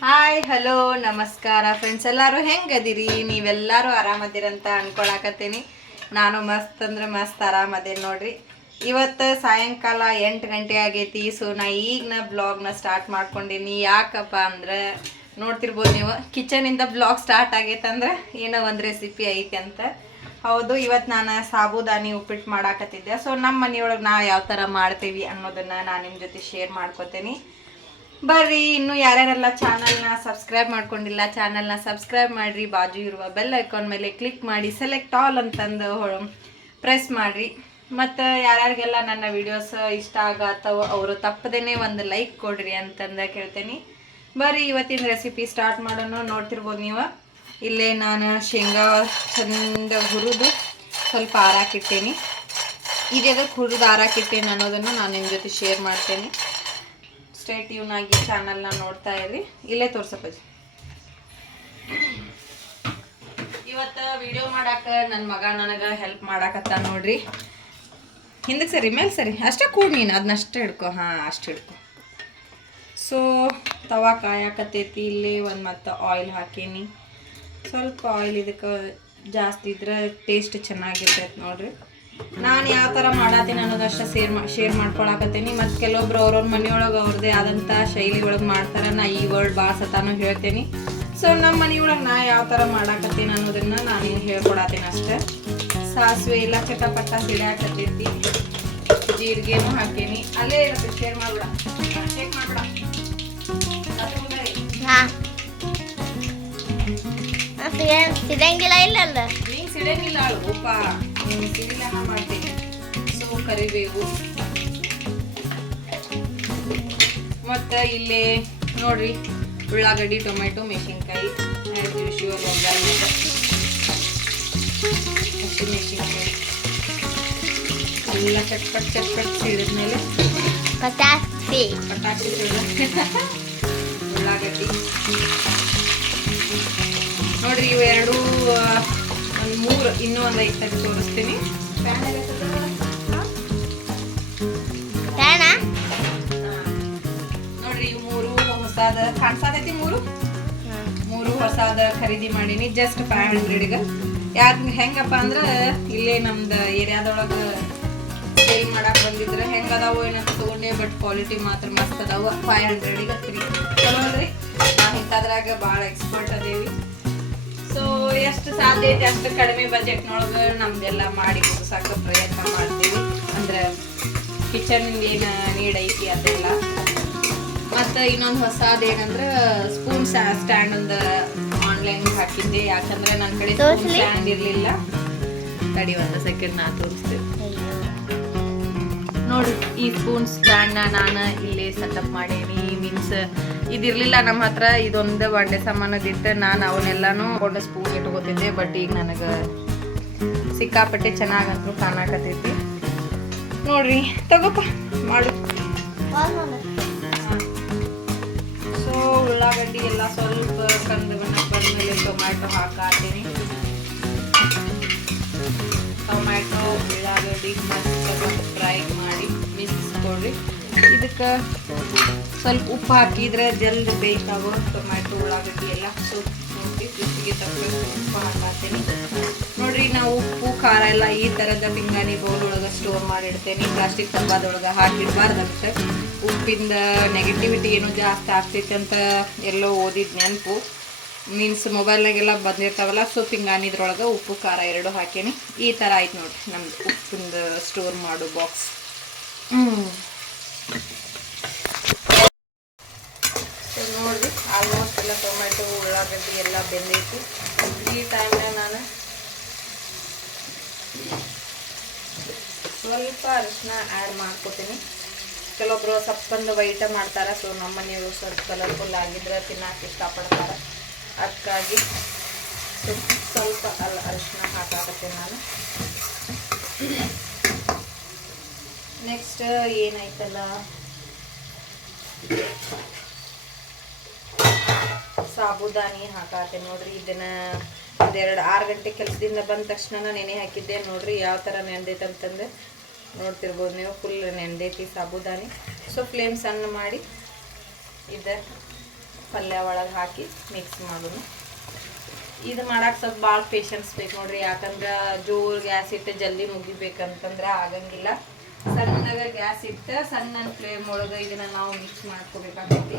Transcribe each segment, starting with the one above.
Hi hello ನಮಸ್ಕಾರ friends ಎಲ್ಲರೂ ಹೆಂಗದಿರಿ? ನೀವೆಲ್ಲರೂ ಆರಾಮದಿರಂತ ಅನ್ಕೊಳಕತ್ತೀನಿ. ನಾನು ಮಸ್ತ್ ಅಂದ್ರೆ ಮಸ್ತ್ ಆರಾಮದೇನಿ ನೋಡ್ರಿ. ಇವತ್ತು ಸಾಯಂಕಾಲ ಎಂಟು ಗಂಟೆ ಆಗೈತಿ ಸೊ ನಾ ಈಗ ನಾ ಬ್ಲಾಗ್ನ ಸ್ಟಾರ್ಟ್ ಮಾಡ್ಕೊಂಡೀನಿ. ಯಾಕಪ್ಪ ಅಂದ್ರೆ ನೋಡ್ತಿರ್ಬೋದು ನೀವು ಕಿಚನಿಂದ ಬ್ಲಾಗ್ ಸ್ಟಾರ್ಟ್ ಆಗೈತಂದ್ರೆ ಏನೋ ಒಂದು ರೆಸಿಪಿ ಐತಿ ಅಂತ. ಹೌದು ಇವತ್ತು ನಾನು ಸಾಬುದಾನಿ ಉಪ್ಪಿಟ್ಟು ಮಾಡಾಕತ್ತಿದ್ದೆ. ಸೊ ನಮ್ಮ ಮನೆಯೊಳಗೆ ನಾವು ಯಾವ ಥರ ಮಾಡ್ತೀವಿ ಅನ್ನೋದನ್ನು ನಾನು ನಿಮ್ಮ ಜೊತೆ ಶೇರ್ ಮಾಡ್ಕೋತೀನಿ. ಬರ್ರಿ, ಇನ್ನು ಯಾರ್ಯಾರೆಲ್ಲ ಚಾನಲ್ನ ಸಬ್ಸ್ಕ್ರೈಬ್ ಮಾಡ್ಕೊಂಡಿಲ್ಲ ಚಾನಲ್ನ ಸಬ್ಸ್ಕ್ರೈಬ್ ಮಾಡ್ರಿ, ಬಾಜು ಇರುವ ಬೆಲ್ ಐಕಾನ್ ಮೇಲೆ ಕ್ಲಿಕ್ ಮಾಡಿ ಸೆಲೆಕ್ಟ್ ಆಲ್ ಅಂತಂದು ಪ್ರೆಸ್ ಮಾಡ್ರಿ. ಮತ್ತು ಯಾರ್ಯಾರಿಗೆಲ್ಲ ನನ್ನ ವಿಡಿಯೋಸ್ ಇಷ್ಟ ಆಗತ್ತವ ಅವರು ತಪ್ಪದೇ ಒಂದು ಲೈಕ್ ಕೊಡ್ರಿ ಅಂತಂದು ಕೇಳ್ತೇನೆ. ಬರ್ರಿ, ಇವತ್ತಿನ ರೆಸಿಪಿ ಸ್ಟಾರ್ಟ್ ಮಾಡೋಣ ನೋಡ್ತಿರ್ಬೋದು ನೀವು. ಇಲ್ಲೇ ನಾನು ಶೇಂಗಾ ಚಂದ ಹುರಿದು ಸ್ವಲ್ಪ ಆರಾಕಿಟ್ಟೇನಿ. ಇದೆದಕ್ಕೆ ಹುರಿದು ಆರಾಕಿಟ್ಟೇನೆ ಅನ್ನೋದನ್ನು ನಾನು ನಿಮ್ಮ ಜೊತೆ ಶೇರ್ ಮಾಡ್ತೇನೆ. ಸ್ಟೇಟ್ ಆಗಿ ಚಾನಲ್ನ ನೋಡ್ತಾ ಇರಿ. ಇಲ್ಲೇ ತೋರ್ಸಪ್ಪಾಜಿ ಇವತ್ತು ವಿಡಿಯೋ ಮಾಡಾಕ ನನ್ನ ಮಗ ನನಗೆ ಹೆಲ್ಪ್ ಮಾಡಾಕತ್ತ ನೋಡ್ರಿ. ಹಿಂದಕ್ಕೆ ಸರಿ, ಮೇಲೆ ಸರಿ. ಅಷ್ಟೇ ಕೂಡ ನೀನು ಅದನ್ನಷ್ಟೇ ಹಿಡ್ಕೊ. ಹಾಂ, ಅಷ್ಟು ಹಿಡ್ಕೊ. ಸೊ ತವಾ ಕಾಯಾಕತ್ತೈತಿ, ಇಲ್ಲಿ ಒಂದು ಮತ್ತು ಆಯಿಲ್ ಹಾಕೀನಿ. ಸ್ವಲ್ಪ ಆಯಿಲ್ ಇದಕ್ಕೆ ಜಾಸ್ತಿ ಇದ್ರೆ ಟೇಸ್ಟ್ ಚೆನ್ನಾಗಿರ್ತೈತೆ ನೋಡ್ರಿ. ನಾನು ಯಾವ ಥರ ಮಾಡತ್ತೀನಿ ಅನ್ನೋದಷ್ಟೇ ಶೇರ್ ಮಾ ಶೇರ್ ಮಾಡ್ಕೊಳಕತ್ತೀನಿ. ಮತ್ತು ಕೆಲವೊಬ್ರು ಅವ್ರವ್ರ ಮನೆಯೊಳಗೆ ಅವ್ರದ್ದೇ ಆದಂಥ ಶೈಲಿ ಒಳಗೆ ಮಾಡ್ತಾರೆ. ನಾ ಈ ವರ್ಡ್ ಭಾಳ ಸತಾನು ಹೇಳ್ತೀನಿ. ಸೊ ನಮ್ಮ ಮನೆಯೊಳಗೆ ನಾ ಯಾವ ಥರ ಮಾಡಾಕತ್ತೀನಿ ಅನ್ನೋದನ್ನು ನಾನು ಹೇಳ್ಕೊಡತ್ತೀನಿ ಅಷ್ಟೇ. ಸಾಸಿವೆ ಎಲ್ಲ ಚಟಪಟ ಸಿಡಾಕತ್ತೈತಿ ಜೀರಿಗೆನೂ ಹಾಕೀನಿ. ಅಲ್ಲೇ ಇರುತ್ತೆ ಶೇರ್ ಮಾಡ್ಬಿಡ. ಶೇರ್ ಮಾಡ್ಬಿಡ. ಸಿಗಂಗಿಲ್ಲ ನೀನ್ ಸಿಡಂಗಿಲ್ಲ ಉಪ್ಪ ನೀನು ಸಿಡಿಲನ್ನ ಮಾಡ್ತೀನಿ ಸೊ ಕರಿಬೇವು. ಮತ್ತು ಇಲ್ಲಿ ನೋಡ್ರಿ ಉಳ್ಳಾಗಡ್ಡಿ ಟೊಮೆಟೊ ಮೆಣಸಿನ್ಕಾಯಿ ಆ್ಯಸ್ ಯೂಶುವಲ್ ಒಗ್ಗರಣೆ ಹಸಿಮೆಣಸಿನ್ಕಾಯಿ ಎಲ್ಲ ಚಟ್ಪಟ್ ಚಟ್ಪಟ್ ಸಿಡಿದ್ಮೇಲೆ ಪಟಾಕಿ. ಪಟಾಕಿ ಉಳ್ಳಾಗಡ್ಡಿ. ನೋಡ್ರಿ ಇವೆರಡು ಮೂರು ಇನ್ನೂ ಒಂದು ಐದು ತೆಗೆದು ತೋರಿಸ್ತೀನಿ ನೋಡ್ರಿ ಮೂರು ಹೊಸಾದ ಕಾಣಿಸ್ತೈತಿ ಮೂರು? ಮೂರು ಹೊಸಾದ ಖರೀದಿ ಮಾಡೀನಿ ಜಸ್ಟ್ ಫೈವ್ ಹಂಡ್ರೆಡ್ಗೆ ಯಾಕೆ ಹೆಂಗಪ್ಪ ಅಂದ್ರೆ ಇಲ್ಲೇ ನಮ್ದು ಏರಿಯಾದೊಳಗೆ ಸೇಲ್ ಮಾಡಕ್ಕೆ ಬಂದಿದ್ರೆ ಹೆಂಗೆ ಅದಾವು ಏನಂತ ತೊಗೊಂಡೆ ಬಟ್ ಕ್ವಾಲಿಟಿ ಮಾತ್ರ ಮಸ್ತ್ ಅದಾವು. ಫೈವ್ ಹಂಡ್ರೆಡಿಗೆ ಫ್ರೀ ಚಲೋ ಅಲ್ರಿ? ನಾವು ಇಂಥದ್ರಾಗ ಭಾಳ ಎಕ್ಸ್ಪರ್ಟ್ ಅದೇವಿ. ಸೊ ಎಷ್ಟು ಸಾಧ್ಯ ಐತೆ ಅಷ್ಟು ಕಡಿಮೆ ಬಜೆಟ್ನೊಳಗೆ ನಮ್ದೆಲ್ಲ ಮಾಡಿ ಮುಗಿಸೋಕೆ ಪ್ರಯತ್ನ ಮಾಡ್ತೀವಿ. ಅಂದ್ರೆ ಕಿಚನ್ ಏನು ನೀಡ್ ಐತಿ ಅದೆಲ್ಲ. ಮತ್ತು ಇನ್ನೊಂದು ಹೊಸದ ಏನಂದ್ರೆ ಸ್ಪೂನ್ ಸ್ಟ್ಯಾಂಡ್ ಒಂದು ಆನ್ಲೈನ್ ಹಾಕಿದ್ದೆ. ಯಾಕಂದ್ರೆ ನನ್ನ ಕಡೆ ಸ್ಪೂನ್ ಸ್ಟ್ಯಾಂಡ್ ಇರಲಿಲ್ಲ. ತಡಿ ಒಂದು ಸೆಕೆಂಡ್ ನಾ ತೋರಿಸ್ತೇನೆ ನೋಡಿ, ಈ ಸ್ಪೂನ್ ಸ್ಟ್ಯಾಂಡ್ನ ನಾನು ಇಲ್ಲಿ ಸೆಟಪ್ ಮಾಡೀನಿ. ಮೀನ್ಸ್ ಇದಿರಲಿಲ್ಲ ನಮ್ಮ ಹತ್ರ, ಇದೊಂದು ಬಾಂಡೆ ಸಾಮಾನದಿತ್ತು ನಾನು ಅವನ್ನೆಲ್ಲನೂ ಒಂದು ಸ್ಪೂನ್ ಇಟ್ಕೋತಿದ್ದೆ. ಬಟ್ ಈಗ ನನಗೆ ಸಿಕ್ಕಾಪಟ್ಟೆ ಚೆನ್ನಾಗಂತೂ ಕಾಣಕತ್ತೈತಿ. ನೋಡ್ರಿ, ತಗೋಪ, ಮಾಡು. ಸೊ ಉಳ್ಳಾಗಡ್ಡಿ ಎಲ್ಲ ಸ್ವಲ್ಪ ಕಂದು ಬಣ್ಣ ಬಂದಮೇಲೆ ಟೊಮ್ಯಾಟೊ ಹಾಕಾತೀನಿ ಟೊಮ್ಯಾಟೊ, ಉಳ್ಳಾಗಡ್ಡಿ ಮತ್ತು ಕೊಡ್ರಿ ಇದಕ್ಕೆ ಸ್ವಲ್ಪ ಉಪ್ಪು ಹಾಕಿದ್ರೆ ಜಲ್ದಿ ಬೇಕಾಗೋ ಟೊಮ್ಯಾಟೊ, ಉಳ್ಳಾಗಡ್ಡಿ ಎಲ್ಲ ಸ್ವಲ್ಪ ನೋಡಿ ತಪ್ಪು ಉಪ್ಪು ಹಾಕಾತೀನಿ. ನೋಡ್ರಿ, ನಾವು ಉಪ್ಪು, ಖಾರ ಎಲ್ಲ ಈ ಥರದ ಪಿಂಗಾಣಿ ಬೌಲ್ ಒಳಗೆ ಸ್ಟೋರ್ ಮಾಡಿಡ್ತೇನೆ. ಪ್ಲಾಸ್ಟಿಕ್ ಡಬ್ಬದೊಳಗೆ ಹಾಕಿಡ್ಬಾರ್ದು ಅದಕ್ಕೆ ಉಪ್ಪಿಂದ ನೆಗೆಟಿವಿಟಿ ಏನೋ ಜಾಸ್ತಿ ಆಗ್ತೈತೆ ಅಂತ ಎಲ್ಲೋ ಓದಿದ ನೆನಪು. ಮೀನ್ಸ್ ಮೊಬೈಲ್ನಾಗೆಲ್ಲ ಬಂದಿರ್ತಾವಲ್ಲ ಸೊ ಪಿಂಗಾಣಿದ್ರೊಳಗೆ ಉಪ್ಪು, ಖಾರ ಎರಡು ಹಾಕೇನಿ. ಈ ಥರ ಆಯ್ತು ನೋಡ್ರಿ ನಮ್ದು ಉಪ್ಪಿಂದ ಸ್ಟೋರ್ ಮಾಡು ಬಾಕ್ಸ್ ಸೊ ನೋಡಿ ಆಲ್ಮೋಸ್ಟ್ ಎಲ್ಲ ಟೊಮೆಟೊ ಉಳ್ಳಾಗಡ್ಡಿ ಎಲ್ಲ ಬೆಂದೈತಿ. ಈ ಟೈಮ್ನಾಗ ನಾನು ಸ್ವಲ್ಪ ಅರಿಶಿನ ಆ್ಯಡ್ ಮಾಡ್ಕೋತೀನಿ. ಕೆಲವೊಬ್ರು ಸಪ್ಪಂದು ವೈಟ ಮಾಡ್ತಾರೆ ಸೊ ನಮ್ಮ ಮನೆಯವರು ಸ್ವಲ್ಪ ಕಲರ್ಫುಲ್ ಆಗಿದ್ರೆ ತಿನ್ನಕ್ಕೆ ಇಷ್ಟಪಡ್ತಾರೆ. ಅದಕ್ಕಾಗಿ ಸ್ವಲ್ಪ ಅಲ್ಲ ಅರಿಶಿನ ಹಾಕಾಕತ್ತೀನಿ ನಾನು. ನೆಕ್ಸ್ಟ್ ಏನಾಯ್ತಲ್ಲ? ಸಾಬುದಾನಿ ಹಾಕಾತೆ ನೋಡ್ರಿ, ಇದನ್ನ ಒಂದೆರಡು ಆರು ಗಂಟೆ ಕೆಲಸದಿಂದ ಬಂದ ತಕ್ಷಣ ನೆನೆ ಹಾಕಿದ್ದೆ ನೋಡ್ರಿ, ಯಾವ ಥರ ನೆಂದೈತೆ ಅಂತಂದು ನೋಡ್ತಿರ್ಬೋದು ನೀವು ಫುಲ್ ನೆನೆದೈತಿ ಸಾಬುದಾನಿ ಸೊ ಫ್ಲೇಮ್ ಸಣ್ಣ ಮಾಡಿ ಇದು ಪಲ್ಯ ಒಳಗೆ ಹಾಕಿ ಮಿಕ್ಸ್ ಮಾಡೋಣ ಇದು ಮಾಡಕ್ಕೆ ಸ್ವಲ್ಪ ಭಾಳ ಪೇಷನ್ಸ್ ಬೇಕು ನೋಡ್ರಿ, ಯಾಕಂದ್ರೆ ಜೋರು ಗ್ಯಾಸ್ ಇಟ್ಟು ಜಲ್ದಿ ಮುಗಿಬೇಕಂತಂದ್ರೆ ಆಗಂಗಿಲ್ಲ. ಸಣ್ಣಗ ಗ್ಯಾಸ್ ಇಟ್ಟು ಸಣ್ಣ ಫ್ಲೇಮ್ ಒಳಗೆ ಇದನ್ನ ನಾವು ಮಿಕ್ಸ್ ಮಾಡ್ಕೋಬೇಕಾಗ್ತೈತಿ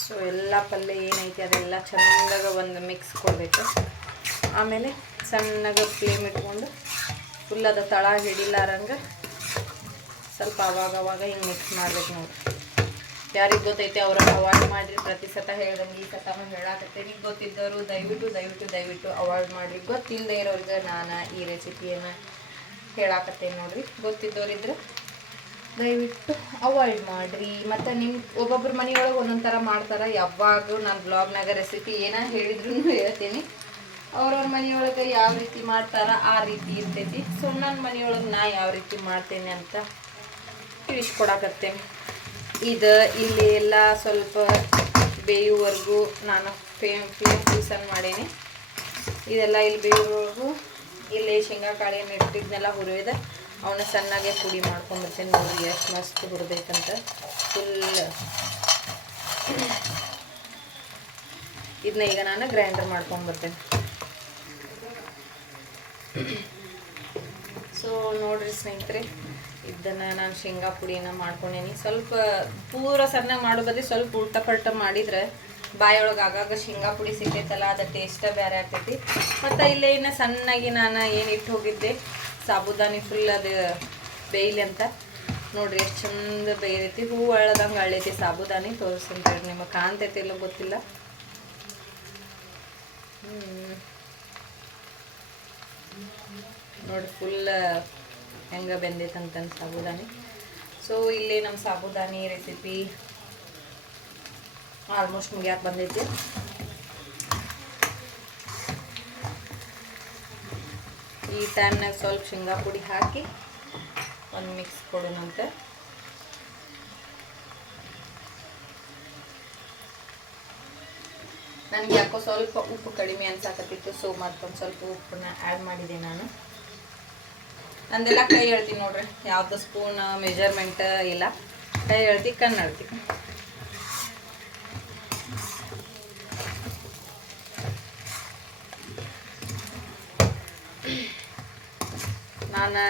ಸೊ ಎಲ್ಲ ಪಲ್ಯ ಏನೈತಿ ಅದೆಲ್ಲ ಚೆನ್ನಾಗ ಒಂದು ಮಿಕ್ಸ್ ಕೊಡಬೇಕು. ಆಮೇಲೆ ಸಣ್ಣಗೆ ಫ್ಲೇಮ್ ಇಟ್ಕೊಂಡು ಫುಲ್ ಅದು ತಳ ಹಿಡಿಲಾರಂಗೆ ಸ್ವಲ್ಪ ಅವಾಗ ಅವಾಗ ಹಿಂಗೆ ಮಿಕ್ಸ್ ಮಾಡ್ಬೇಕು ನೋಡಿ. ಯಾರಿಗೆ ಗೊತ್ತೈತೆ ಅವ್ರ ಅವಾಯ್ಡ್ ಮಾಡಿರಿ, ಪ್ರತಿ ಸತ ಹೇಳ್ದಂಗೆ ಈ ಸತನೂ ಹೇಳಾಕತ್ತೇನೆ. ಗೊತ್ತಿದ್ದವರು ದಯವಿಟ್ಟು ದಯವಿಟ್ಟು ದಯವಿಟ್ಟು ಅವಾಯ್ಡ್ ಮಾಡಿರಿ. ಗೊತ್ತಿಲ್ಲದೆ ಇರೋರಿಗೆ ನಾನು ಈ ರೆಸಿಪಿಯನ್ನು ಹೇಳಾಕತ್ತೇನೆ ನೋಡಿರಿ. ಗೊತ್ತಿದ್ದವ್ರಿದ್ರೆ ದಯವಿಟ್ಟು ಅವಾಯ್ಡ್ ಮಾಡಿರಿ. ಮತ್ತು ನಿಮ್ಮ ಒಬ್ಬೊಬ್ರ ಮನೆಯೊಳಗೆ ಒಂದೊಂದು ಥರ ಮಾಡ್ತಾರೆ. ಯಾವಾಗಲೂ ನಾನು ಬ್ಲಾಗ್ನಾಗ ರೆಸಿಪಿ ಏನ ಹೇಳಿದ್ರು ಹೇಳ್ತೀನಿ. ಅವ್ರವ್ರ ಮನೆಯೊಳಗೆ ಯಾವ ರೀತಿ ಮಾಡ್ತಾರ ಆ ರೀತಿ ಇರ್ತೈತಿ. ಸೊ ನನ್ನ ಮನೆಯೊಳಗೆ ನಾ ಯಾವ ರೀತಿ ಮಾಡ್ತೇನೆ ಅಂತ ತಿಳಿಸ್ಕೊಡಕತ್ತೇನೆ. ಇದು ಇಲ್ಲಿ ಎಲ್ಲ ಸ್ವಲ್ಪ ಬೇಯುವವರೆಗೂ ನಾನು ಫೇಮ್ ಫೇಮ್ ಫ್ಯೂಸನ್ ಮಾಡೀನಿ. ಇದೆಲ್ಲ ಇಲ್ಲಿ ಬೇಯುವವರೆಗೂ ಇಲ್ಲಿ ಶೇಂಗಾ ಕಾಳಿಯನ್ನು ಇಟ್ಟಿದ್ನೆಲ್ಲ ಹುರಿದ ಅವನ್ನ ಸಣ್ಣಗೆ ಪುಡಿ ಮಾಡ್ಕೊಂಡ್ಬಿಡ್ತೇನೆ ನೋಡಿ ಎಷ್ಟು ಮಸ್ತ್ ಹುರಿದೈತಂತ. ಫುಲ್ ಇದನ್ನ ಈಗ ನಾನು ಗ್ರೈಂಡರ್ ಮಾಡ್ಕೊಂಬರ್ತೇನೆ ಸೊ ನೋಡ್ರಿ ಸ್ನೇಹಿತರೆ, ಇದನ್ನು ನಾನು ಶೇಂಗಾ ಪುಡಿನ ಮಾಡ್ಕೊಂಡೇನಿ. ಸ್ವಲ್ಪ ಪೂರ ಸಣ್ಣ ಮಾಡೋ ಬದಲು ಸ್ವಲ್ಪ ಉಲ್ಟ ಪಲ್ಟ ಮಾಡಿದ್ರೆ ಬಾಯೊಳಗೆ ಆಗಾಗ ಶೇಂಗಾ ಪುಡಿ ಸಿಗ್ತೈತಲ್ಲ, ಅದು ಟೇಸ್ಟ ಬೇರೆ ಆಗ್ತೈತಿ. ಮತ್ತು ಇಲ್ಲೇ ಇನ್ನು ಸಣ್ಣಗೆ ನಾನು ಏನು ಇಟ್ಟು ಹೋಗಿದ್ದೆ, ಸಾಬುದಾನಿ ಫುಲ್ ಅದು ಬೇಯ್ಲಿ ಅಂತ. ನೋಡ್ರಿ ಎಷ್ಟು ಚಂದ ಬೇಯೈತಿ ಹೂ ಅಳ್ಳದಂಗೆ ಅಳ್ಳೈತಿ ಸಾಬುದಾನಿ, ತೋರಿಸ್ತೀನಿ ನಿಮಗೆ ಕಾಣ್ತೈತಿ ಇಲ್ಲ ಗೊತ್ತಿಲ್ಲ. ಹ್ಮ್. ನೋಡಿ ಫುಲ್ ಹೆಂಗೆ ಬೆಂದೈತೆ ಅಂತಂದು ಸಾಬುದಾನಿ. ಸೊ ಇಲ್ಲಿ ನಮ್ಮ ಸಾಬುದಾನಿ ರೆಸಿಪಿ ಆಲ್ಮೋಸ್ಟ್ ಮುಗಿಯಾಕೆ ಬಂದೈತಿ. ಈ ಟೈಮ್ನಾಗ ಸ್ವಲ್ಪ ಶೇಂಗಾ ಪುಡಿ ಹಾಕಿ ಒಂದು ಮಿಕ್ಸ್ ಕೊಡೋಣಂತೆ. ನನಗೆ ಯಾಕೋ ಸ್ವಲ್ಪ ಉಪ್ಪು ಕಡಿಮೆ ಅನ್ಸಾಕತ್ತಿತ್ತು ಸೊ ಮತ್ತೊಂದು ಸ್ವಲ್ಪ ಉಪ್ಪನ್ನ ಆ್ಯಡ್ ಮಾಡಿದೆ ನಾನು. ನಂದೆಲ್ಲ ಕೈ ಹೇಳ್ತೀನಿ ನೋಡ್ರಿ, ಯಾವ್ದು ಸ್ಪೂನ್ ಮೆಜರ್ಮೆಂಟ್ ಇಲ್ಲ. ಕೈ ಹೇಳ್ತಿ ಕಣ್ಣು ಹೇಳ್ತಿ ನಾನು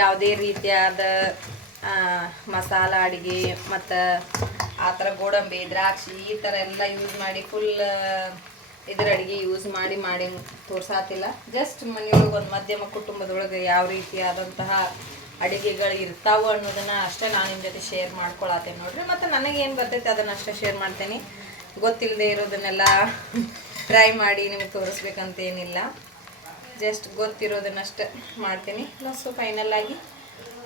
ಯಾವುದೇ ರೀತಿಯಾದ ಮಸಾಲ ಅಡುಗೆ ಮತ್ತು ಆ ಥರ ಗೋಡಂಬಿ, ದ್ರಾಕ್ಷಿ, ಈ ಥರ ಎಲ್ಲ ಯೂಸ್ ಮಾಡಿ ಫುಲ್ ಇದ್ರ ಅಡುಗೆ ಯೂಸ್ ಮಾಡಿ ಮಾಡಿ ತೋರ್ಸಾತಿಲ್ಲ. ಜಸ್ಟ್ ಮನೆಯೊಳಗೆ ಒಂದು ಮಧ್ಯಮ ಕುಟುಂಬದೊಳಗೆ ಯಾವ ರೀತಿಯಾದಂತಹ ಅಡುಗೆಗಳು ಇರ್ತಾವ ಅನ್ನೋದನ್ನ ಅಷ್ಟೇ ನಾನು ನಿಮ್ಮ ಜೊತೆ ಶೇರ್ ಮಾಡ್ಕೊಳತ್ತೇನೆ ನೋಡ್ರಿ. ಮತ್ತು ನನಗೇನು ಬರ್ತೈತೆ ಅದನ್ನ ಅಷ್ಟೇ ಶೇರ್ ಮಾಡ್ತೇನೆ. ಗೊತ್ತಿಲ್ಲದೆ ಇರೋದನ್ನೆಲ್ಲ ಟ್ರೈ ಮಾಡಿ ನಿಮಗೆ ತೋರಿಸ್ಬೇಕಂತೇನಿಲ್ಲ ಜಸ್ಟ್ ಗೊತ್ತಿರೋದನ್ನಷ್ಟೇ ಮಾಡ್ತೀನಿ. ಸೊ ಫೈನಲ್ ಆಗಿ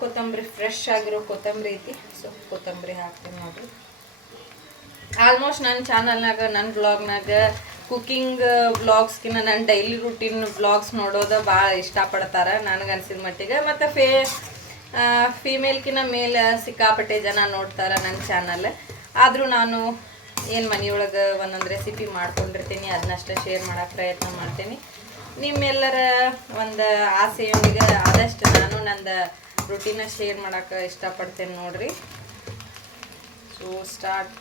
ಕೊತ್ತಂಬರಿ ಫ್ರೆಶ್ ಆಗಿರೋ ಕೊತ್ತಂಬರಿ ಐತಿ. ಸೊ ಕೊತ್ತಂಬರಿ ಹಾಕ್ತೀನಿ ನೋಡ್ರಿ. ಆಲ್ಮೋಸ್ಟ್ ನನ್ನ ಚಾನಲ್ನಾಗ ನನ್ನ ಬ್ಲಾಗ್ನಾಗ ಕುಕ್ಕಿಂಗ್ ಬ್ಲಾಗ್ಸ್ಕಿನ್ನ ನನ್ನ ಡೈಲಿ ರುಟೀನ್ ಬ್ಲಾಗ್ಸ್ ನೋಡೋದು ಭಾಳ ಇಷ್ಟಪಡ್ತಾರೆ ನನಗೆ ಅನ್ಸಿದ ಮಟ್ಟಿಗೆ. ಮತ್ತು ಫೇ ಫೀಮೇಲ್ಕಿನ ಮೇಲೆ ಸಿಕ್ಕಾಪಟ್ಟೆ ಜನ ನೋಡ್ತಾರೆ ನನ್ನ ಚಾನಲ್ ಆದರೂ ನಾನು ಏನು ಮನೆಯೊಳಗೆ ಒಂದೊಂದು ರೆಸಿಪಿ ಮಾಡ್ಕೊಂಡಿರ್ತೀನಿ ಅದನ್ನಷ್ಟೇ ಶೇರ್ ಮಾಡೋಕ್ಕೆ ಪ್ರಯತ್ನ ಮಾಡ್ತೀನಿ. ನಿಮ್ಮೆಲ್ಲರ ಒಂದು ಆಸೆಯೊಂದಿಗೆ ಆದಷ್ಟು ನಾನು ನಂದು ರುಟೀನ ಶೇರ್ ಮಾಡೋಕ್ಕೆ ಇಷ್ಟಪಡ್ತೇನೆ ನೋಡಿರಿ. ಸೊ ಸ್ಟಾರ್ಟ್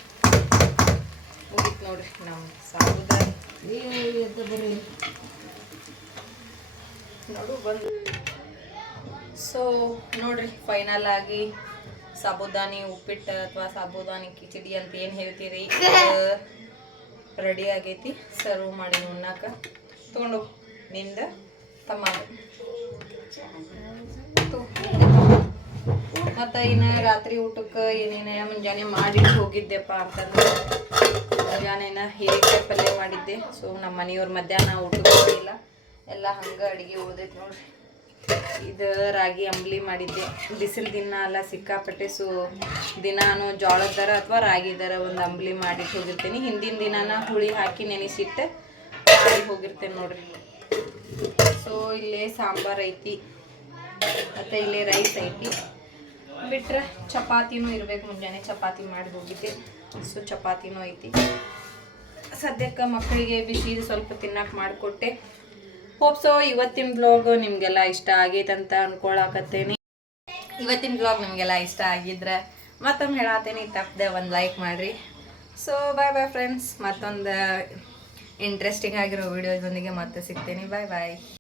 ಮುಗೀತು ನೋಡ್ರಿ ನಮ್ಮ ಸಾಬುದಾನಿ ನೋಡು ಬಂದು. ಸೊ ನೋಡ್ರಿ ಫೈನಲ್ ಆಗಿ ಸಾಬುದಾನಿ ಉಪ್ಪಿಟ್ಟು ಅಥವಾ ಸಾಬುದಾನಿ ಕಿಚಡಿ ಅಂತ ಏನು ಹೇಳ್ತೀರಿ? ರೆಡಿ ಆಗೈತಿ ಸರ್ವ್ ಮಾಡಿ ಉಣ್ಣಾಕ. ತೊಗೊಂಡು ನಿಂದ ತಮ್ಮ ಮತ್ತು ಇನ್ನು ರಾತ್ರಿ ಊಟಕ್ಕೆ ಏನೇನ ಮುಂಜಾನೆ ಮಾಡಿ ಹೋಗಿದ್ದೆಪ್ಪ ಅಂತಂದ್ರೆ ಮುಂಜಾನೆನ ಹೀರೆಕಾಯಿ ಪಲ್ಯ ಮಾಡಿದ್ದೆ. ಸೊ ನಮ್ಮ ಮನೆಯವ್ರ ಮಧ್ಯಾಹ್ನ ಊಟಕ್ಕೆ ಇಲ್ಲ ಎಲ್ಲ ಹಂಗೆ ಅಡುಗೆ ಉಳ್ದೈತೆ ನೋಡ್ರಿ. ಇದು ರಾಗಿ ಅಂಬ್ಲಿ ಮಾಡಿದ್ದೆ. ಬಿಸಿಲು ದಿನ ಎಲ್ಲ ಸಿಕ್ಕಾಪಟ್ಟೆ. ಸೊ ದಿನಾನು ಜೋಳದ ದರ ಅಥವಾ ರಾಗಿ ದರ ಒಂದು ಅಂಬ್ಲಿ ಮಾಡಿ ಹೋಗಿರ್ತೀನಿ. ಹಿಂದಿನ ದಿನಾನ ಹುಳಿ ಹಾಕಿ ನೆನೆಸಿಟ್ಟು ಮಾಡಿ ಹೋಗಿರ್ತೇನೆ ನೋಡ್ರಿ. ಸೊ ಇಲ್ಲೇ ಸಾಂಬಾರ್ ಐತಿ. ಮತ್ತು ಇಲ್ಲೇ ರೈಸ್ ಐತಿ. ಬಿಟ್ರೆ ಚಪಾತಿನೂ ಇರಬೇಕು ಮುಂಜಾನೆ. ಚಪಾತಿ ಮಾಡಿ ಹೋಗಿದ್ದೆ. ಸೊ ಚಪಾತಿನೂ ಐತಿ. ಸದ್ಯಕ್ಕೆ ಮಕ್ಕಳಿಗೆ ಬಿಸಿ ಸ್ವಲ್ಪ ತಿನ್ನಕ್ಕೆ ಮಾಡಿಕೊಟ್ಟೆ. ಹೋಪ್ಸೋ ಇವತ್ತಿನ ಬ್ಲಾಗ್ ನಿಮಗೆಲ್ಲ ಇಷ್ಟ ಆಗೈತಂತ ಅಂದ್ಕೊಳಕತ್ತೇನೆ ಇವತ್ತಿನ ಬ್ಲಾಗ್ ನಿಮಗೆಲ್ಲ ಇಷ್ಟ ಆಗಿದ್ರೆ ಮತ್ತೊಮ್ಮೆ ಹೇಳತ್ತೇನೆ ತಪ್ಪದೆ ಒಂದು ಲೈಕ್ ಮಾಡಿರಿ. ಸೊ ಬಾಯ್ ಬಾಯ್ ಫ್ರೆಂಡ್ಸ್ ಮತ್ತೊಂದು ಇಂಟ್ರೆಸ್ಟಿಂಗ್ ಆಗಿರೋ ವಿಡಿಯೋದೊಂದಿಗೆ ಮತ್ತೆ ಸಿಗ್ತೀನಿ. ಬಾಯ್ ಬಾಯ್